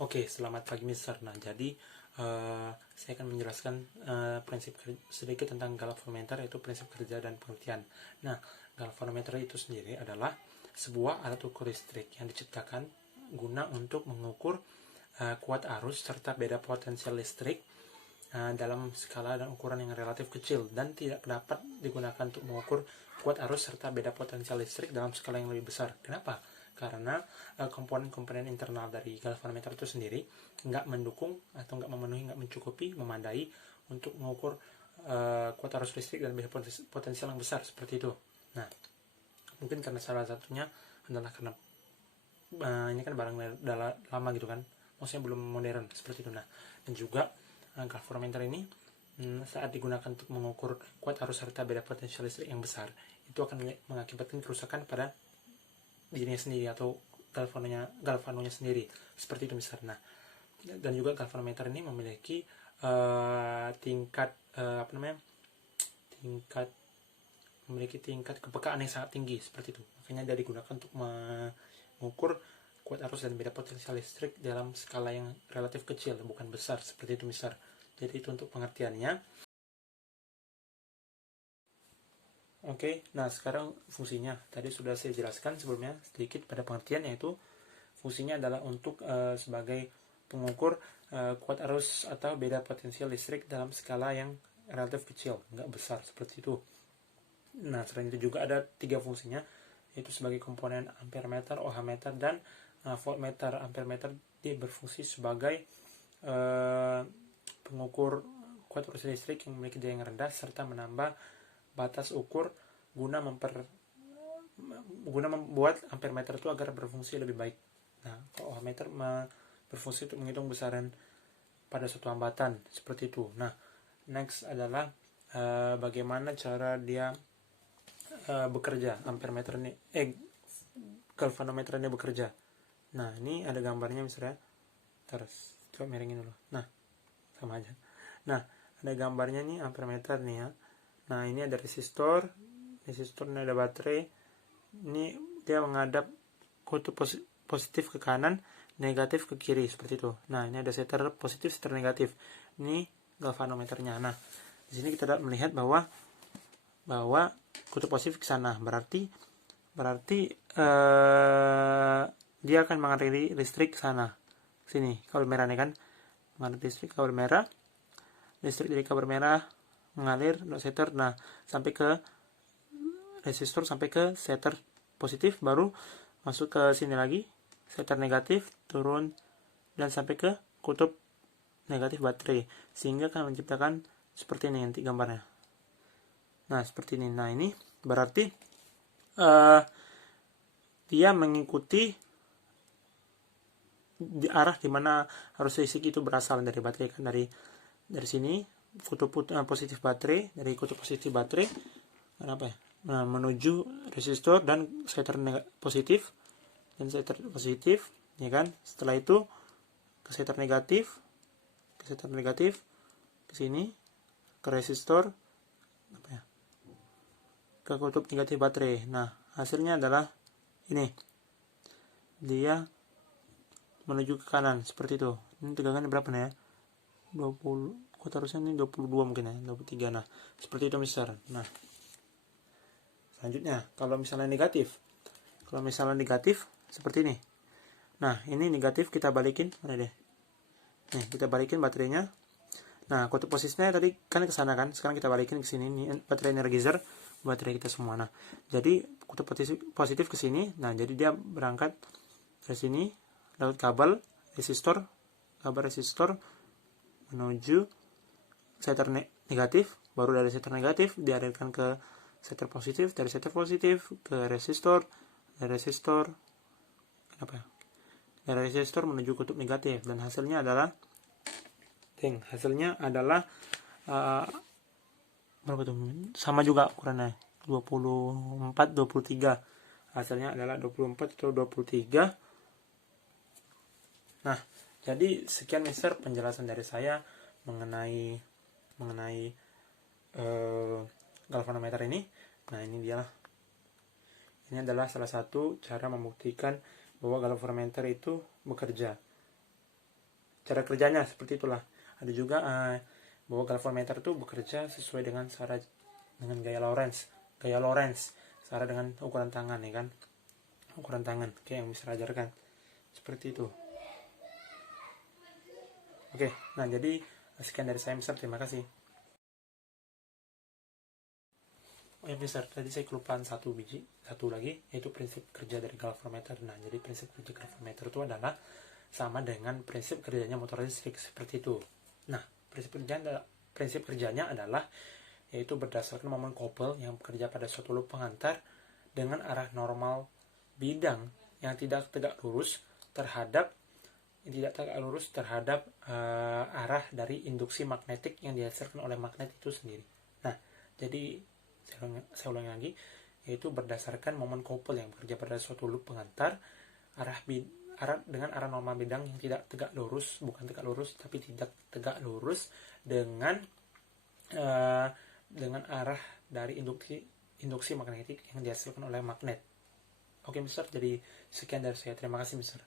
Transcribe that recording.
Oke, selamat pagi Mister. Nah, jadi saya akan menjelaskan prinsip sedikit tentang galvanometer, yaitu prinsip kerja dan pengertian. Nah, galvanometer itu sendiri adalah sebuah alat ukur listrik yang diciptakan guna untuk mengukur kuat arus serta beda potensial listrik dalam skala dan ukuran yang relatif kecil dan tidak dapat digunakan untuk mengukur kuat arus serta beda potensial listrik dalam skala yang lebih besar. Kenapa? Karena komponen-komponen internal dari galvanometer itu sendiri nggak mendukung atau nggak memenuhi, nggak mencukupi, memadai untuk mengukur kuat arus listrik dan beda potensial yang besar seperti itu. Nah, mungkin karena salah satunya adalah karena ini kan barang lama gitu kan, maksudnya belum modern seperti itu. Nah, dan juga galvanometer ini saat digunakan untuk mengukur kuat arus serta beda potensial listrik yang besar, itu akan mengakibatkan kerusakan pada dirinya sendiri atau galvanonya sendiri seperti itu misalnya. Nah, dan juga galvanometer ini memiliki tingkat kepekaan yang sangat tinggi seperti itu. Makanya dia digunakan untuk mengukur kuat arus dan beda potensial listrik dalam skala yang relatif kecil, bukan besar seperti itu misalnya. Jadi itu untuk pengertiannya. Oke, nah sekarang fungsinya tadi sudah saya jelaskan sebelumnya sedikit pada pengertian, yaitu fungsinya adalah untuk sebagai pengukur kuat arus atau beda potensial listrik dalam skala yang relatif kecil, nggak besar seperti itu. Nah, selain itu juga ada 3 fungsinya, yaitu sebagai komponen ampermeter, ohmmeter, dan voltmeter. Ampermeter dia berfungsi sebagai pengukur kuat arus listrik yang memiliki daya yang rendah serta menambah batas ukur guna membuat ampermeter itu agar berfungsi lebih baik. Nah, ohmmeter berfungsi untuk menghitung besaran pada suatu hambatan seperti itu. Nah, next adalah bagaimana cara dia bekerja, ampermeter ini galvanometer ini bekerja. Nah, ini ada gambarnya misalnya. Terus coba miringin dulu. Nah, sama aja. Nah, ada gambarnya nih ampermeter nih ya. Nah, ini ada resistor, ini ada baterai. Ini dia menghadap kutub positif ke kanan, negatif ke kiri seperti itu. Nah, ini ada setter positif, setter negatif. Ini galvanometernya. Nah, di sini kita dapat melihat bahwa kutub positif ke sana, berarti dia akan mengaliri listrik ke sana. Sini, kabel merah nih kan, mengalir listrik kabel merah. Listrik dari kabel merah mengalir setter, nah sampai ke resistor, sampai ke setter positif, baru masuk ke sini lagi, setter negatif, turun dan sampai ke kutub negatif baterai, sehingga akan menciptakan seperti ini nanti gambarnya. Nah, seperti ini. Nah, ini berarti dia mengikuti di arah dimana arus listrik itu berasal dari baterai kan, dari sini kutub positif baterai, dari kutub positif baterai nah, menuju resistor dan setter positif ya kan. Setelah itu ke setter negatif ke sini, ke resistor ke kutub negatif baterai. Nah, hasilnya adalah ini, dia menuju ke kanan seperti itu. Ini tegangannya berapa nih ya, 20, kuat arusnya ini 22 mungkin ya, 23. Nah, seperti itu misalnya. Nah, selanjutnya kalau misalnya negatif seperti ini. Nah, ini negatif, kita balikin, mana deh, nih kita balikin baterainya. Nah, kutub posisinya tadi kan ke sana kan, sekarang kita balikin ke sini. Ini baterai energizer, baterai kita semua. Nah, jadi kutub positif ke sini. Nah, jadi dia berangkat dari sini lewat kabel resistor menuju setter negatif, baru dari setter negatif dialirkan ke setter positif, dari setter positif ke resistor, dari resistor menuju kutub negatif, dan hasilnya adalah berapa tuh? Sama juga ukurannya, 24, 23. Hasilnya adalah 24 atau 23. Nah, jadi sekian mister penjelasan dari saya mengenai galvanometer ini. Nah, ini adalah salah satu cara membuktikan bahwa galvanometer itu bekerja. cara kerjanya seperti itulah. Ada juga bahwa galvanometer itu bekerja sesuai dengan gaya Lorentz, secara dengan ukuran tangan, ya kan, ukuran tangan kayak yang bisa ajarkan seperti itu. Oke, nah jadi sekian dari saya, Mister. Terima kasih. Oh ya, Mister, tadi saya kelupaan satu lagi, yaitu prinsip kerja dari galvanometer. Nah, jadi prinsip kerja galvanometer itu adalah sama dengan prinsip kerjanya motor listrik, seperti itu. Nah, prinsip kerjanya adalah yaitu berdasarkan momen kopel yang bekerja pada suatu loop pengantar dengan arah normal bidang yang tidak tegak lurus terhadap arah dari induksi magnetik yang dihasilkan oleh magnet itu sendiri. Nah, jadi saya ulangi lagi, yaitu berdasarkan momen kopel yang bekerja pada suatu loop pengantar dengan arah normal bidang yang tidak tegak lurus, bukan tegak lurus tapi tidak tegak lurus dengan arah dari induksi magnetik yang dihasilkan oleh magnet. Oke, Mister, jadi sekian dari saya. Terima kasih, Mister.